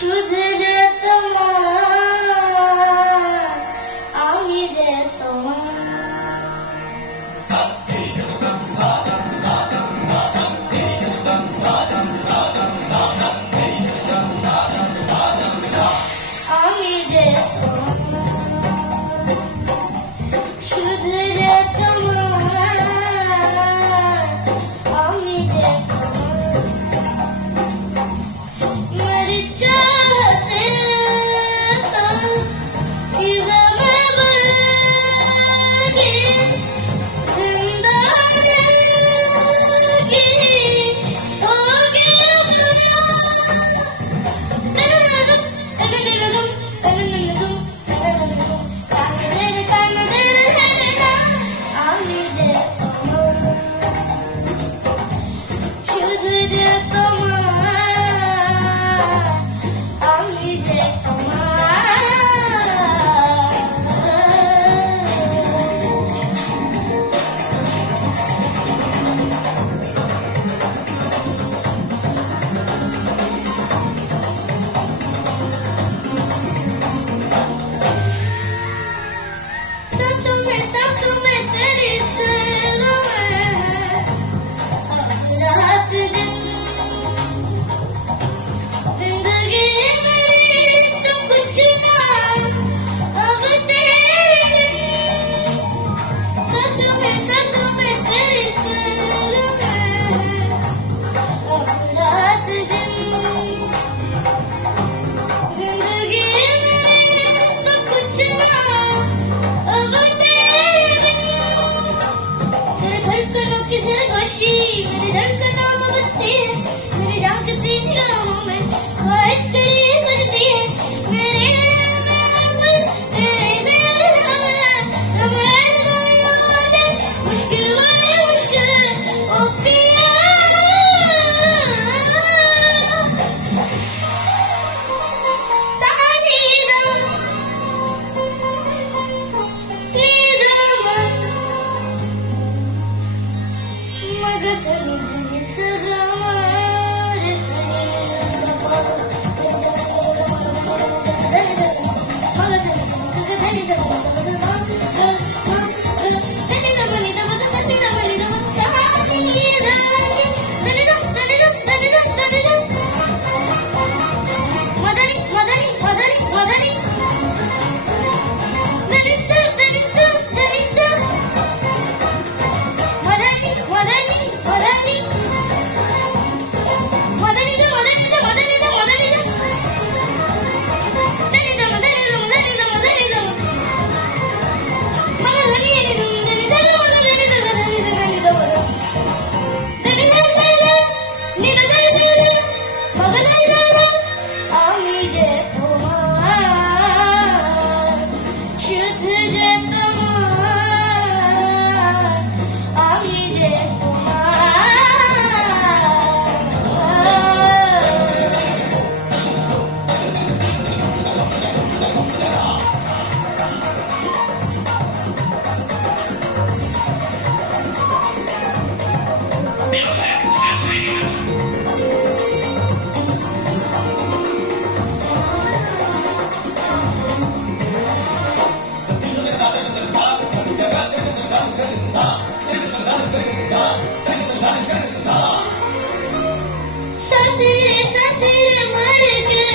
শুধু যে তোমার, আমি যে তোমার। আমি যে তোমার, শুধু যে তোমার, আমি যে তোমার। मर जाते तो फिजा में बल्कि जिंदा जिंदगी होगी तननगम तननगम तननगम तननगम कानदेरे कानदेरे ना आमी जे তোমার শুধু যে তোমার আমি যে सांसों में तेरी सैलों में रात दिन जिंदगी मेरी तो कुछ ना अब तेरे बिन सांसों में तेरी सैलों में अब रात दिन जिंदगी मेरी तो कुछ ना अब तेरे बिन तेरे धड़कनों की सरगोशी मेरी धड़कनों में बजती है मेरी झांकती निगाहों में ख्वाहिश तेरी सजती है मेरे मुश्किल वाले मुश्किल ओ पिया सानीदा नीदमा मगसनी धनी सगमार सनी मगसनी धनी सगधनी सगमा सनी दमनी दमद सनी दमनी दमद सानीदा धनी दम धनी दम धनी दम धनी दम मदनी मदनी मदनी मदनी धनी स धनी स धनी स मदनी मदनी मदनी मदनी द मदनी द मदनी द मदनी द सनी दम सनी दम सनी दम सनी दम मग धनी नि दम धनी स मग धनी स धनी स धनी द धनी स स नि द धनी स मग धनी स আমি যে তোমার শুধু যে তোমার আমি যে साथी रे मर के